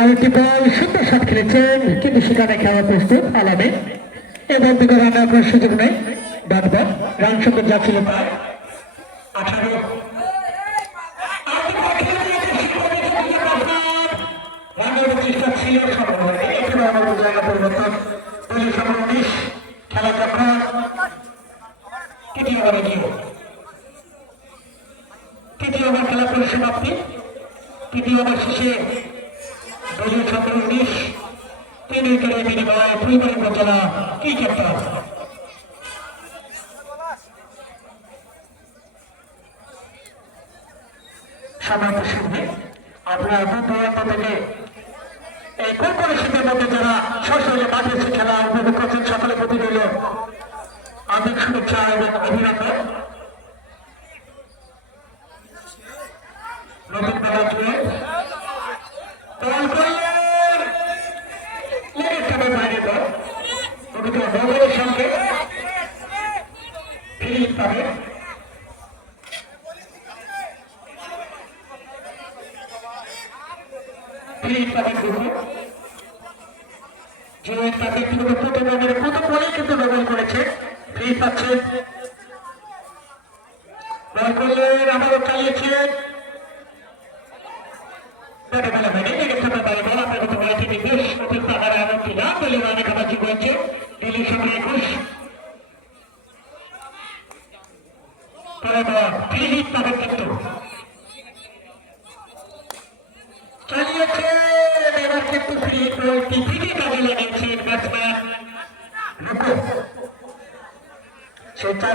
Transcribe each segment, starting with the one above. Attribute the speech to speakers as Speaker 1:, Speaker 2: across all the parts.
Speaker 1: আরেকটি বল সুন্দর শট খেলেছেন, কিন্তু সেখানে খেলা প্রস্তুত আলামে। এবং দিকে রান্না করার সুযোগ নেই। ডাক বল রান সংখ্যা যা ছিল প্রায় আঠারো রানের চেষ্টা ছিল সম্ভব হয়নি একটু রানের জায়গা পরিবর্তন দলীয় সংগ্রহ উনিশ খেলা চক্র তৃতীয় ওভারে গিয়ে তৃতীয় ওভার খেলা পরিসমাপ্তি তৃতীয় ওভার শেষে দলীয় সংগ্রহ উনিশ তিন উইকেটের বিনিময়ে ফুলবাড়ি উপজেলা কি এই কোন পরিস্থিতির মধ্যে যারা মাঠে এসে খেলা, উপভোগ করছেন, সকলে প্রতি রইল আন্তরিক শুভেচ্ছা এবং অভিনন্দন। নতুন দল করলেন লেগে যাবে বাইরে দল প্রকৃত নগরের সঙ্গে ফিরিয়ে পাবে ফিরিয়ে পাবে গ্রুপ যে তাকে কিন্তু প্রথম ওভারে প্রথম বলেই কিন্তু ডবল করেছে ফ্রি পাচ্ছে বল করলেন আবারও চালিয়েছেন ব্যাটে বলা হয়নি লেগেছে না বাইরে বল আপনার মতো বলছে নির্দেশ অতিরিক্ত আকারে এমনটি না দলীয় রানে কাটাচি হয়েছে দিল্লির সঙ্গে একুশ পরে ফ্রি হিট পাবেন কিন্তু চালিয়েছে এবার কিন্তু ফ্রি বলটি ফ্রিকে কাজে লাগিয়েছেন ব্যাটসম্যান রুকু সেই চার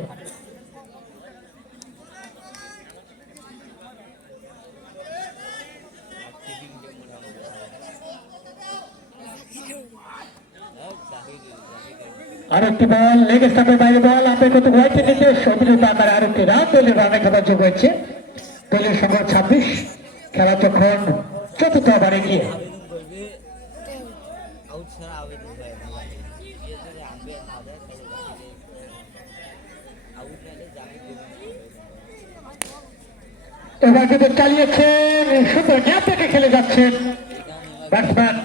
Speaker 1: আরেকটি বল লেগ স্টাম্পের বাইরে বল আপনি কত হোয়াইট নিতে সবিরত আকারে আরেকটি রান দলীয় রানে খেলার যোগ হয়েছে দলীয় সংখ্যা ছাব্বিশ, খেলা যখন চতুর্থ ওভারে গিয়ে। এবার কিন্তু চালিয়েছেন, সুন্দর থেকে খেলে যাচ্ছেন ব্যাটসম্যান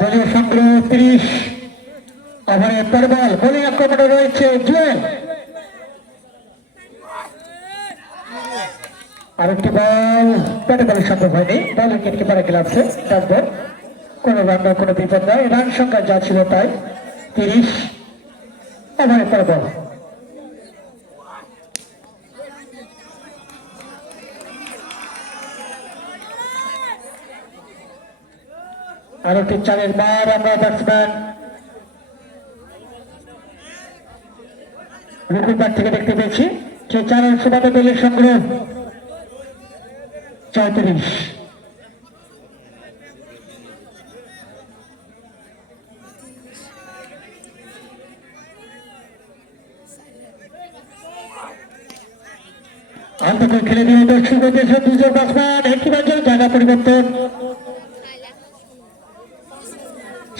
Speaker 1: দলীয় সংগ্রহ তিরিশ ওভারে পর বল বোলিং আক্রমণে রয়েছে জুয়েল আরেকটি বল ব্যাটে বলের সম্ভব হয়নি বল উইকেট কিপারে গ্লাভসে ডাক বল কোনো রান বা কোনো বিপদ নয় রান সংখ্যা যা ছিল তাই তিরিশ ওভারে বল আরেকটি চারের বার আমরা ব্যাটসম্যান রুকুর থেকে দেখতে পেয়েছি। যে চারের সুবাদে দলের সংগ্রহ। চৌত্রিশ।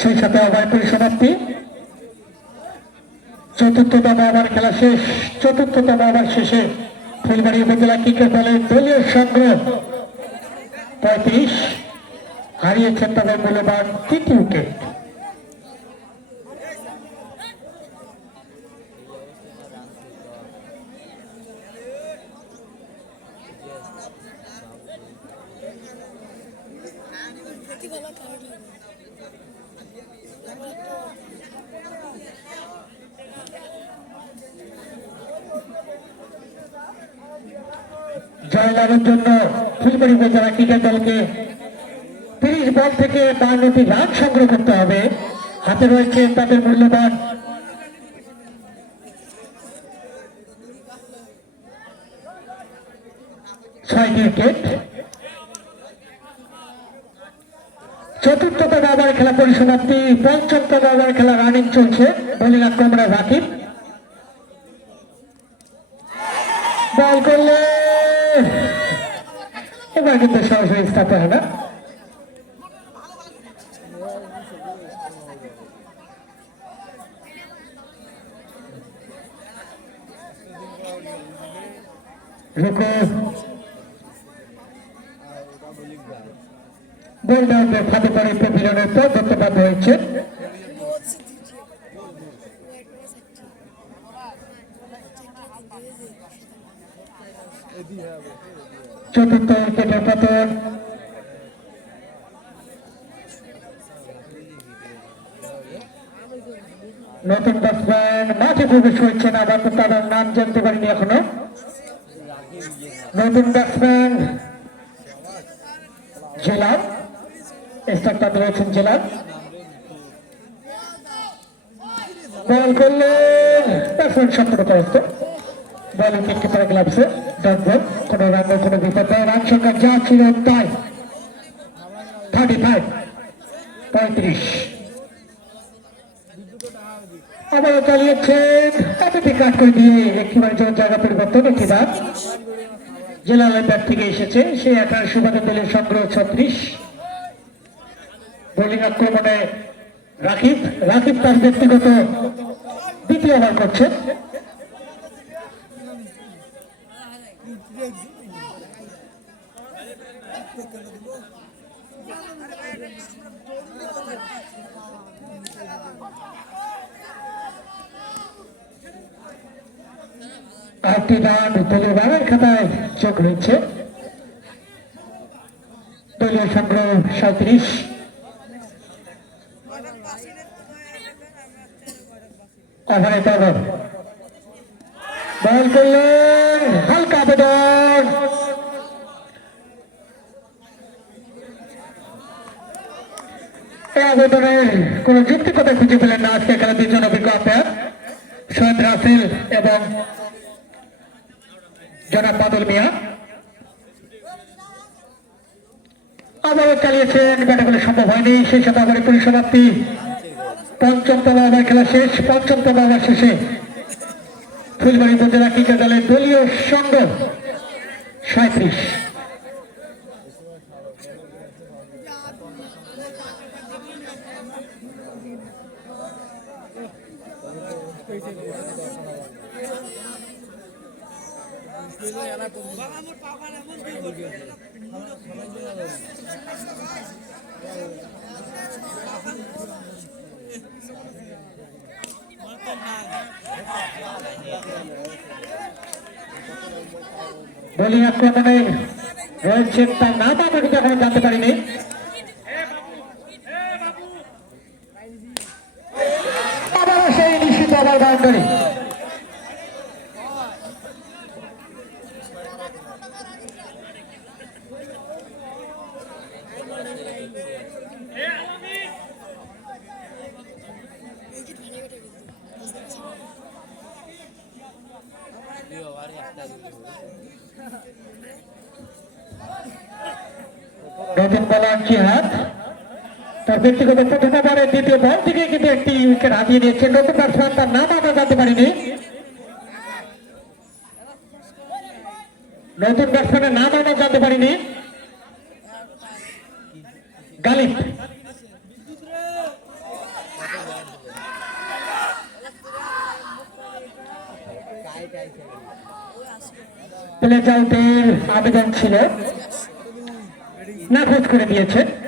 Speaker 1: সেই সাথে পরিসমাপ্তি চতুর্থতম ওভার খেলা শেষ, চতুর্থতম ওভার শেষে ফুলবাড়ি উপজেলা ক্রিকেট দলের দলীয় সংগ্রহ পঁয়ত্রিশ, হারিয়েছেন তাদের মূল্যবান তিনটি উইকেট। ক্রিকেট দলকে তিরিশ বল থেকে বান্নটি রান সংগ্রহ করতে হবে। হাতে রয়েছে তাদের মূল্যবান চতুর্থতম খেলা পরিসমাপ্তি। পঞ্চমতম ওভার খেলা রানিং চলছে। বোলিং আক্রমণে রাকিব। বল করলে এবার কিন্তু সরাসরি স্থাপন হয় না রুকো বল ডাউনের ফাঁদে পড়ে পেপিলনের পর ধরতে বাধ্য হয়েছে চতুর্থ উইকেটের পতন নতুন ব্যাটসম্যান মাঠে প্রবেশ করছেন আবার তাদের নাম জানতে পারিনি এখনও নতুন ব্যাটসম্যান জেলার স্টার্টটা রয়েছেন জেলার বল করলেন। ব্যাটসম্যান সম্পূর্ণ করত বল উইকেট কিপার গ্লাভসে ডট বল কোনো কোনো বিপদ রান সংখ্যা যা ছিল তাই থার্টি ফাইভ পঁয়ত্রিশ আবারও চালিয়েছেন একাধিক কাট করে দিয়ে একটি জন্য জায়গা পরিবর্তন, একটি রান জেলালয় ব্যাট থেকে এসেছে সেই একার সুবাদে দলের সংগ্রহ ছত্রিশ। বোলিং আক্রমণে রাকিব। রাকিব তার ব্যক্তিগত দ্বিতীয় ওভার আটটি রান দলীয় রানের খাতায় যোগ হয়েছে দলীয় সংগ্রহ সাঁত্রিশ। ওভারে বল করলেন হালকা আবেদন আবেদনের কোন খুঁজে পেলেন না আজকে খেলা দুজন অভিজ্ঞ আম্পায়ার সৈয়দ এবং জনাব বাদল মিয়া। আবারও চালিয়েছেন সম্ভব হয়নি। সেই সাথে আবার পরিসমাপ্তি পঞ্চমতম ওভার খেলা শেষ পঞ্চমতম ওভার শেষে ফুলবাড়ি উপজেলা ক্রিকেট দলের দলীয় সংঘ সাঁত্রিশ বোলিং আক্রমণে রয়েছেন তার নাম আমরা কিন্তু এখনও জানতে পারিনি আবারও সেই নিশ্চিত আবার বাউন্ডারি
Speaker 2: দুই ওভারে একটা উইকেট
Speaker 1: নতুন বলার জিহাদ ব্যক্তিগত প্রথম ওভারে দ্বিতীয় বল থেকে কিন্তু একটি উইকেট হাতিয়ে নিয়েছে। নতুন ব্যাটসম্যান নাম আমরা জানতে পারিনি। নতুন ব্যাটসম্যানের নাম আমরা জানতে পারিনি। গালিব। প্লেট আউটের আবেদন ছিল। নাকচ করে দিয়েছে।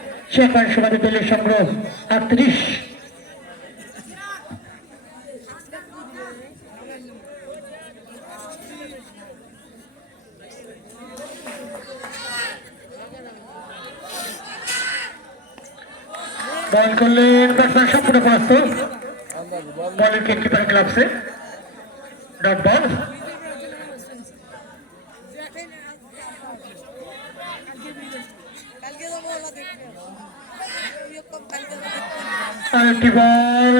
Speaker 1: সেখানে সমাধি দলের সংগ্রহ আটত্রিশ বল করলেন ব্যাটসম্যান সম্পূর্ণ পরাস্ত বলের কিপার গ্লাভসে ডট বল
Speaker 3: কালকে তো বলা দেখবে কালকে তো দেখবে
Speaker 1: আরেকটি বল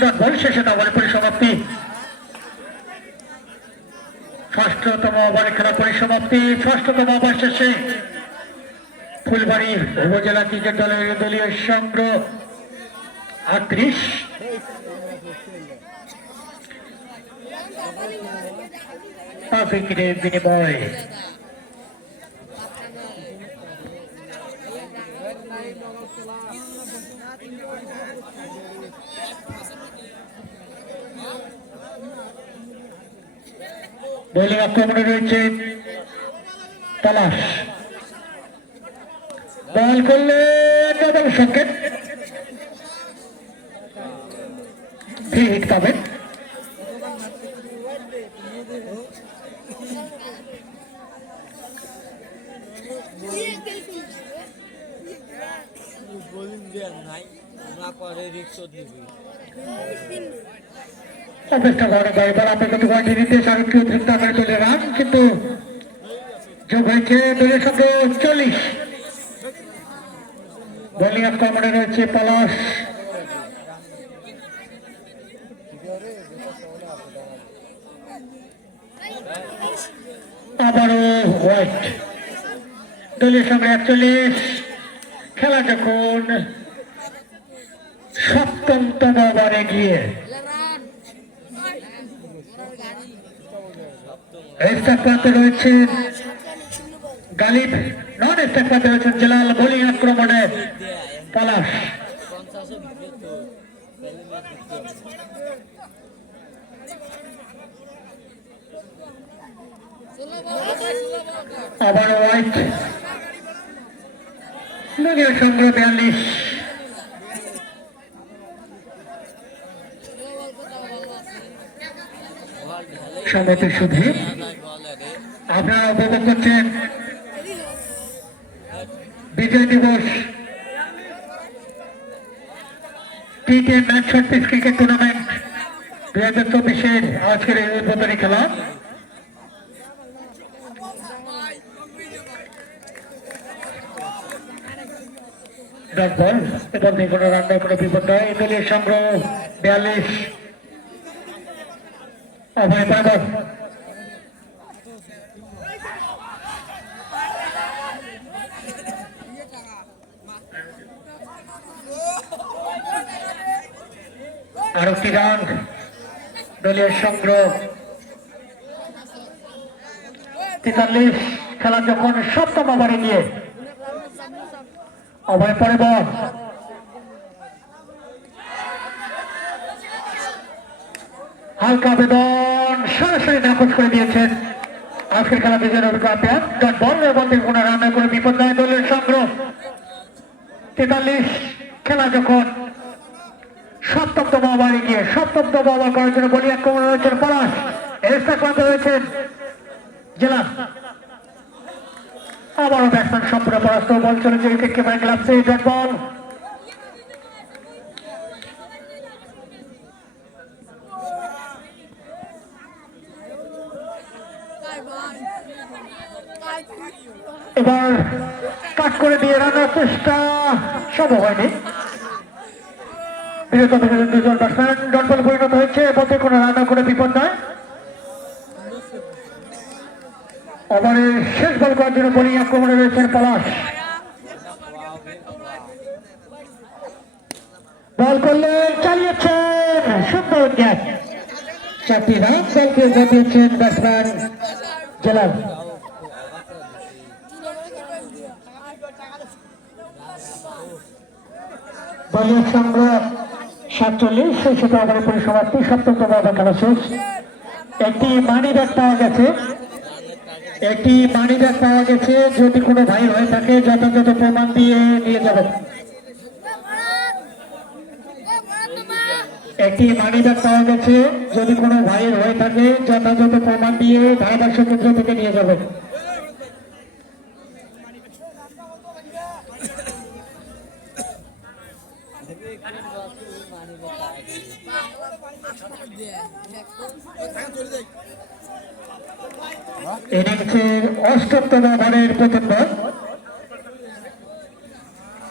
Speaker 1: ডট ওভারের পরিসমাপ্তি ষষ্ঠতম ওভারে খেলা পরিসমাপ্তি। ষষ্ঠতম ওভার শেষে ফুলবাড়ি উপজেলা ক্রিকেট দলের দলীয় সংগ্রহ আটত্রিশ। পাঁচ উইকেটের বিনিময় বোলিং আক্রমণে রয়েছে তালাশ। বল করলেন এবং সংকেত, ফ্রি হিট পাবেন।
Speaker 2: নাই, না করে রিক্সো দিবি।
Speaker 1: অপেক্ষা করে বারবার অপেক্ষিত কয়েকটি নির্দেশ আর একটি অতিরিক্ত আকারে চলে রান কিন্তু যোগ হয়েছে দলের সঙ্গে চল্লিশ। বোলিং আক্রমণে রয়েছে পলাশ। আবারও হোয়াইট। দলের সঙ্গে একচল্লিশ। খেলা যখন সপ্তমতম ওভারে গিয়ে প্রান্তে রয়েছেন গালিব নন প্রান্তে রয়েছেন জেলাল বোলিং আক্রমণে পলাশ। আবার হোয়াইট সংগ্রহ বিয়াল্লিশ।
Speaker 2: বল
Speaker 1: শুধু। আপনারা উপভোগ করছেন বিজয় দিবস। ম্যাচ ছত্রিশ ক্রিকেট টুর্নামেন্ট দুই হাজার চব্বিশের আজকের এই উদ্বোধনী খেলা। ডট বল এবং কোনো রান কোনো বিপদ নয় এই সংগ্রহ বিয়াল্লিশ। অভয় পাগল আরেকটি রান দলীয় সংগ্রহ তেতাল্লিশ খেলা যখন সপ্তম ওভারে গিয়ে অভয় পরে হালকা আবেদন সরাসরি নাকচ করে দিয়েছেন আজকের খেলা বিজয়ের আম্পায়ার ডট বল এবং কোনো রান্না করে বিপদ নয় দলের সংগ্রহ তেতাল্লিশ খেলা যখন সপ্তমতম ওভারে গিয়ে সপ্তমতম ওভার করার জন্য বলি আক্রমণ রয়েছেন পলাশ। এস্তা ক্লান্তে রয়েছেন জেলা আবারও ব্যাটসম্যান সম্পূর্ণ পরাস্ত, বল চলেছে উইকেট কিপার গ্লাভসে ডট বল। এবার কাট করে দিয়ে রানার চেষ্টা সম্ভব হয়নি। দুজন ব্যাটসম্যান ডট পরিণত হয়েছে বলতে কোনো রান্না করে বিপদ নয়। ওভারের শেষ বল করার জন্য বোলিং, আক্রমণে রয়েছেন পলাশ। বল করলে চালিয়েছেন সুন্দর ক্যাচ। চারটি রান বলকে জানিয়েছেন ব্যাটসম্যান জেলাল। দলীয় সংগ্রাম সাতচল্লিশ, সেই সাথে আবার পরিসমাপ্তি সপ্তমতম আবার শেষ। একটি মানি ব্যাগ পাওয়া গেছে। একটি মানি ব্যাগ পাওয়া গেছে, যদি কোনো ভাই হয়ে থাকে, যথাযথ প্রমাণ দিয়ে নিয়ে যাবেন। একটি মানি ব্যাগ পাওয়া গেছে, যদি কোনো ভাইয়ের হয়ে থাকে, যথাযথ প্রমাণ দিয়ে ধারাবাহিক কেন্দ্র থেকে নিয়ে যাবেন। ইনিংসের অষ্টম ওভারের প্রথম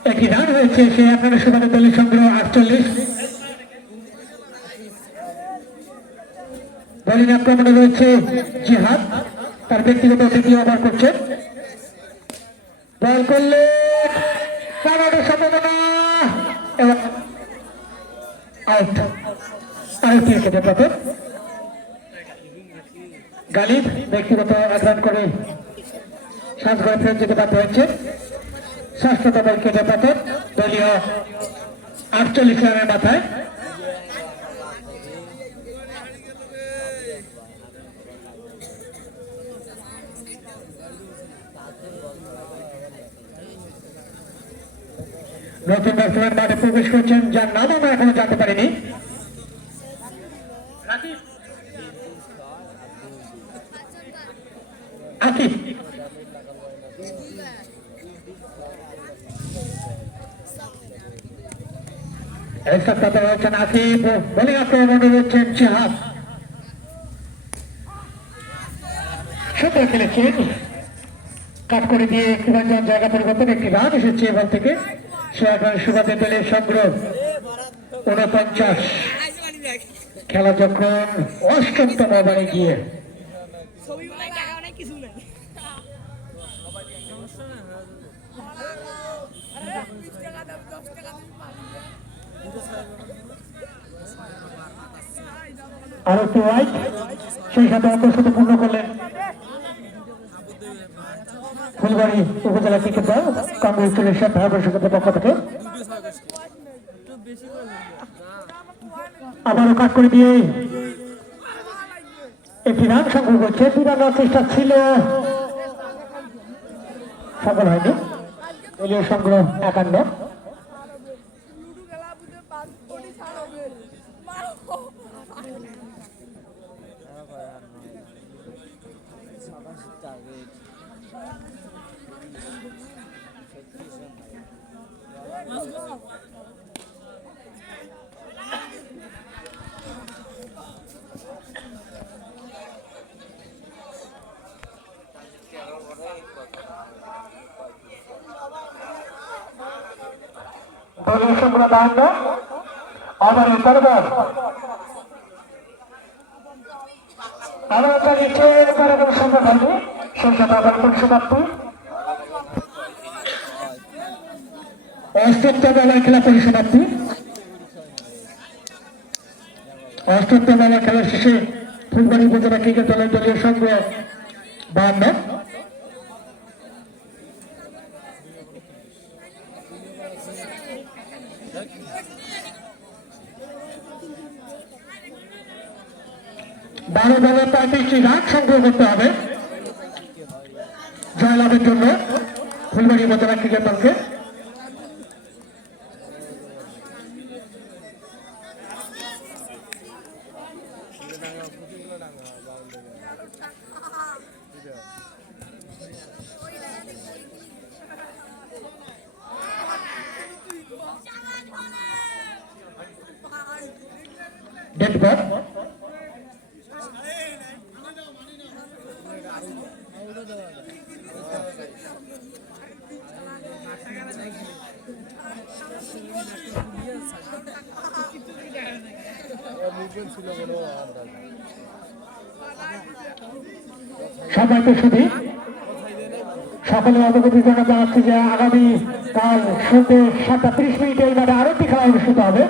Speaker 1: একটি রান হয়েছে সে আপনার সুবাদে দলের সংগ্রহ আটচল্লিশ। বোলিং আক্রমণে রয়েছে জিহাদ। তার ব্যক্তিগত দ্বিতীয় ওভার করছেন বল করলে সম্ভাবনা এবং আউট। পতন গালিব ব্যক্তিগত করে ফেরত যেতে বাধ্য হয়েছে দলীয় আটচল্লিশ রানের মাথায়। নতুন ব্যাটসম্যান মাঠে প্রবেশ করছেন, যার নাম আমরা এখনও জানতে পারিনি। আকিব করে দিয়ে কুমারজন জায়গা পরিবর্তন একটি রান এসেছে এবার থেকে সুবাদে দলের সংগ্রহ উনপঞ্চাশ খেলা যখন অষ্টমতম ওভারে গিয়ে আরও একটু ওয়াইড সেই সাথে অন্তর্শত পূর্ণ করলেন। ফুলবাড়ি উপজেলা ক্রিকেট দল কংগ্রেচুলেশন সংঘের পক্ষ থেকে। আবারও কাট করে দিয়ে একটি রান সংগ্রহ করছে। দুই রান চেষ্টা ছিল। সফল হয়নি। দলীয় সংগ্রহ একান্ন। দলীয় সংগ্রহ বাহান্ন আবার পরবর আবার চালিয়েছে কারাগার সংগ্রহ হয়নি। সেই সাথে আবার পরিসমাপ্তি অষ্টম ওভার খেলা পরিসমাপ্তি অষ্টম ওভার খেলা শেষে ফুলবাড়ি উপজেলা ক্রিকেট দলের দলীয় সংগ্রহ বাহান্ন বারো বলে পঁয়ত্রিশটি রান সংগ্রহ করতে হবে। জয়লাভের জন্য ফুলবাড়ি উপজেলা ক্রিকেট দলকে। ডেট বল সবাই তো শুধু সকলে অবগতি জানা যে আগামী কাল শুনতে সাতটা ত্রিশ মিনিটে এই আরও একটি খেলা অনুষ্ঠিত হবে।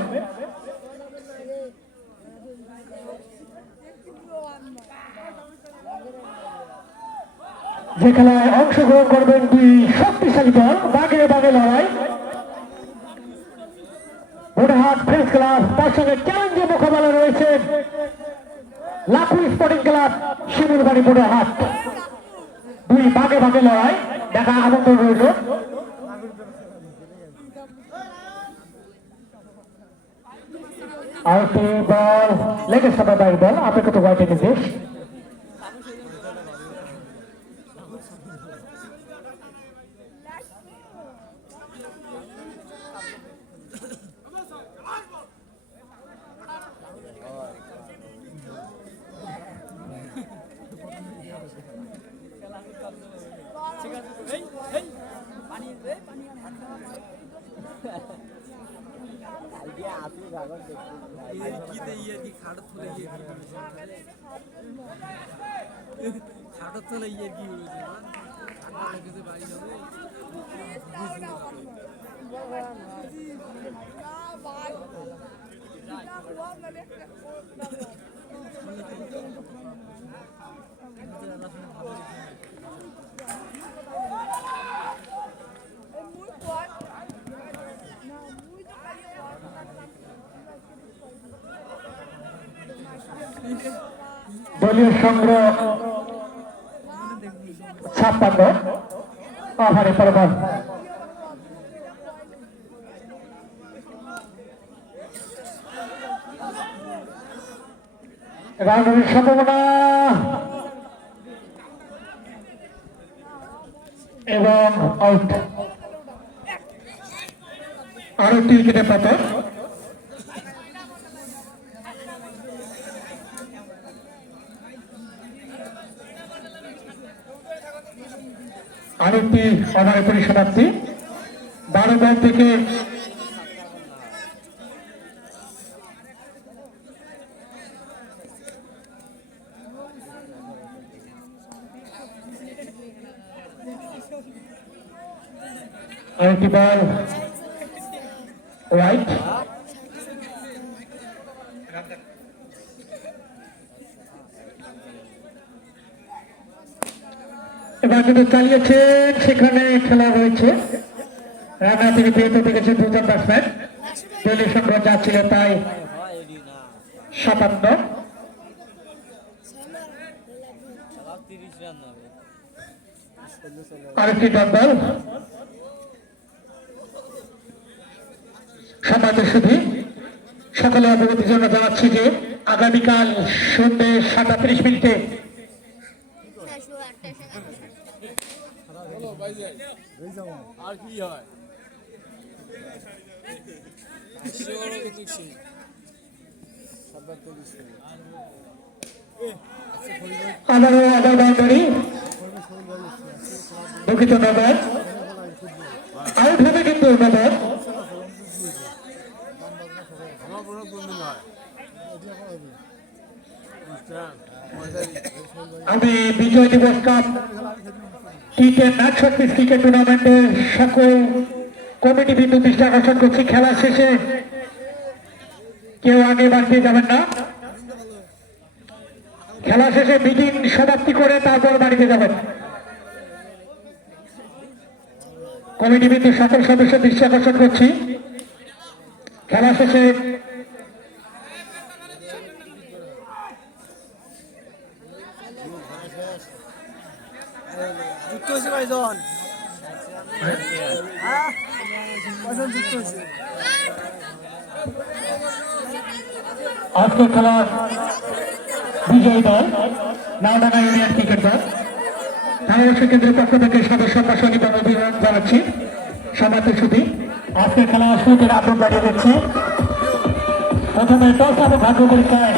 Speaker 1: যে খেলায় অংশগ্রহণ করবেন দুই শক্তিশালী দল, বাঘে বাঘে লড়াই। বুড়হাট প্রেস ক্লাব, তার সঙ্গে চ্যালেঞ্জে মোকাবেলা রয়েছে লাখুই স্পোর্টিং ক্লাব, শিমুলবাড়ি বুড়হাট দুই বাঘে বাঘে লড়াই। দেখা আনন্দ রইল আরেকটি বল লেগে সাদা বাইর বল অপেক্ষিত হোয়াইটের নির্দেশ
Speaker 2: কালকে
Speaker 4: খাটার তলে ইয়ে কি হয়েছে বাড়ি যাবে
Speaker 3: না ভাই না হুয়া মানে muy fuerte. No, muy
Speaker 1: দলীয় সংগ্রহ ছাপ্পান্ন। ওভারে পর বল রানের সম্ভাবনা। এবং আউট আরও একটি উইকেটে পতন আরেকটি ওভারের পরিসমাপ্তি। বারো বল থেকে আরেকটি বল রাইট এবার কিন্তু চালিয়েছেন সেখানে খেলা হয়েছে। রানা থেকে পেতে দেখেছে দুজন ব্যাটসম্যান দলীয় সংগ্রহ যা ছিল তাই সাতান্ন। আরেকটি দল সম্মানিত শুধু সকলে অবগতির জন্য জানাচ্ছি যে আগামীকাল সন্ধ্যে সাতাত্রিশ মিনিটে
Speaker 4: আর কি হয়
Speaker 1: দুঃখিত নগর আউট হবে কিন্তু নগর
Speaker 4: আমার নয়
Speaker 1: আমি বিজয় দিবস কাপ টি টেন ক্রিকেট টুর্নামেন্টের সকল কমিটি বিন্দু দৃষ্টি আকর্ষণ করছি। খেলা শেষে কেউ আগে বাড়তে যাবেন না। খেলা শেষে মিটিং সমাপ্তি করে তারপর বাড়িতে যাবেন। কমিটি বিন্দু সকল সদস্য দৃষ্টি আকর্ষণ করছি। খেলা শেষে
Speaker 4: যুক্ত হয়েছে হ্যাঁ? কয়জন যুক্ত হয়েছে?
Speaker 1: আজকে খেলার বিজয়ী দল নাওডাঙ্গা ইউনিয়ন ক্রিকেট দল। ধারাবর্ষ কেন্দ্রের পক্ষ থেকে সদস্য প্রসঙ্গিত অভিনন্দন জানাচ্ছি সমাজ সুদী আজকে খেলা শুরুতে আগ্রহ বাড়িয়ে দিচ্ছে। প্রথমে টস এবং ভাগ্য পরীক্ষায়